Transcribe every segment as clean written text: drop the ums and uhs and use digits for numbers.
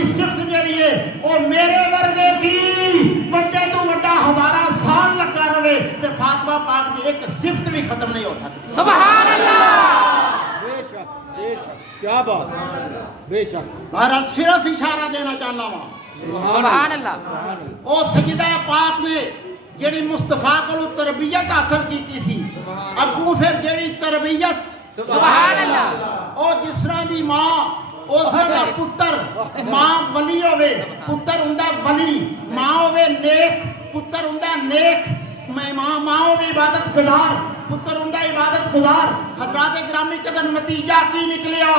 की सिफ्त जड़ी है वो मेरे वर्गे की वड्डे तो वड्डा हजारा साल लगा रहे ते फातिमा पाक की एक सिफ्त भी खत्म नहीं हो सकती। सुभान अल्लाह। बेशक बेशक, क्या बात, बेशक। बहरहाल सिर्फ इशारा देना चाहना वहां सुभान अल्लाह। ओ सजदा पाक ने जेड़ी मुस्तफा को तरबियत हासिल की थी अगू फिर जेड़ी तरबियत सुभान अल्लाह। ओ जिस तरह दी मां उस तरह दा पुत्र मां वली होवे पुत्र हुंदा वली मां होवे नेक पुत्र हुंदा नेक मां होवे इबादत गुजार पुत्र हुंदा इबादत गुजार। हजरत गिरामी कदर नतीजा की निकलिया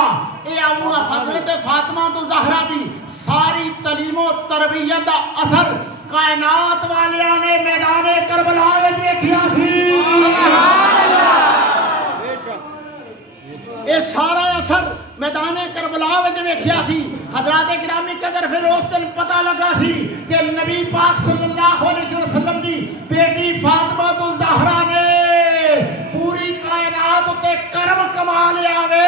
ए अबू हजरत फातिमा तो ज़हरा दी सारी तलीमो तरबियत दा असर कायनात वालियां ने मैदाने करबला विच वेखिया सी। ये सारा असर मैदाने करबला विच वेखिया सी। हजरत गिरामी कदर फिर उस दिन पता लगा सी कि नबी पाक सल्लल्लाहु अलैहि वसल्लम दी बेटी फातिमा तो ज़हरा ने पूरी कायनात उते करम कमा लिया वे।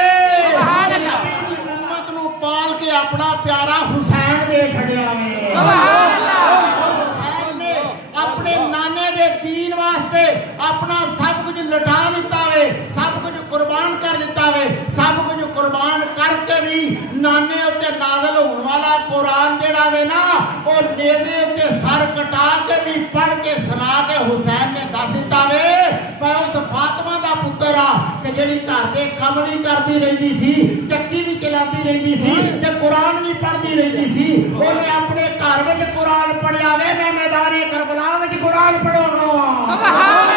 नबी दी उम्मत नु पाल के अपना प्यारा हुसैन दे छड़िया वे। हुसैन ने अपने नाने दे दीन वास्ते अपना सब कुछ लुटा दिता वे सब कुछ कुर्बान कर दिता वे सब कुछ कुर्बान करके भी नाने उत्ते नाज़िल होने वाला कुरान जेड़ा वे ना वो नेदे उत्ते सर कटा के भी पढ़ के सुना के हुसैन ने दस दिता वे मैं उस फातिमा दा पुत्र आ ते जेड़ी घर दे काम भी करती रहिंदी सी चक्की भी चलाती रहिंदी सी ते कुरान भी पढ़ती रहिंदी सी। ओने अपने घर विच कुरान पढ़िया वे मैं मैदाने करबला विच कुरान पढ़ाउणा। सुभान